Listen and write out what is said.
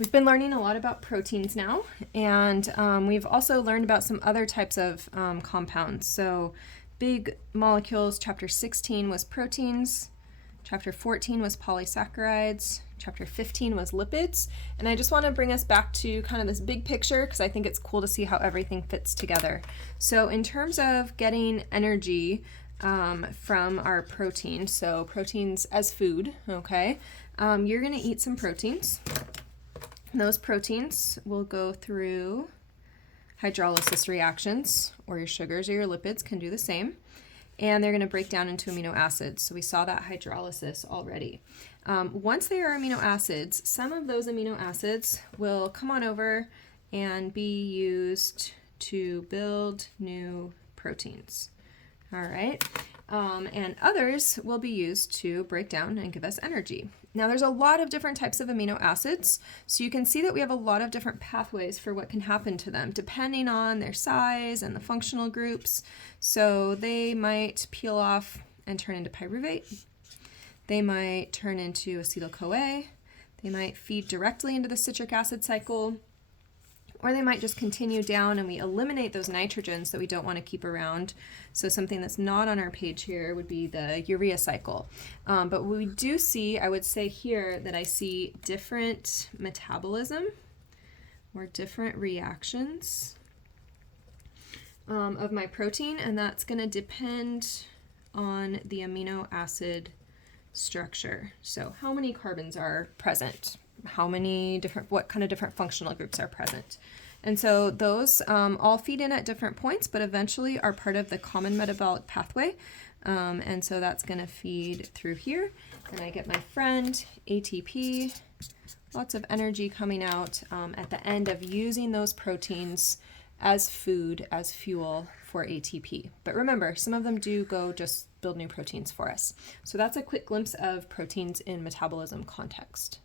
We've been learning a lot about proteins now, and we've also learned about some other types of compounds. So big molecules, chapter 16 was proteins, chapter 14 was polysaccharides, chapter 15 was lipids, and I just want to bring us back to kind of this big picture because I think it's cool to see how everything fits together. So in terms of getting energy from our protein, so proteins as food, okay, you're going to eat some proteins. Those proteins will go through hydrolysis reactions, or your sugars or your lipids can do the same, and they're going to break down into amino acids. So we saw that hydrolysis already. Once they are amino acids, some of those amino acids will come on over and be used to build new proteins. All right, and others will be used to break down and give us energy. Now there's a lot of different types of amino acids, so you can see that we have a lot of different pathways for what can happen to them depending on their size and the functional groups. So they might peel off and turn into pyruvate. They might turn into acetyl-CoA. They might feed directly into the citric acid cycle, or they might just continue down and we eliminate those nitrogens that we don't want to keep around. So something that's not on our page here would be the urea cycle. But we do see, I would say here that I see different metabolism or different reactions of my protein, and that's going to depend on the amino acid structure. So how many carbons are present? What kind of different functional groups are present. And so those all feed in at different points, but eventually are part of the common metabolic pathway. And so that's going to feed through here. And I get my friend, ATP, lots of energy coming out at the end of using those proteins as food, as fuel for ATP. But remember, some of them do go just build new proteins for us. So that's a quick glimpse of proteins in metabolism context.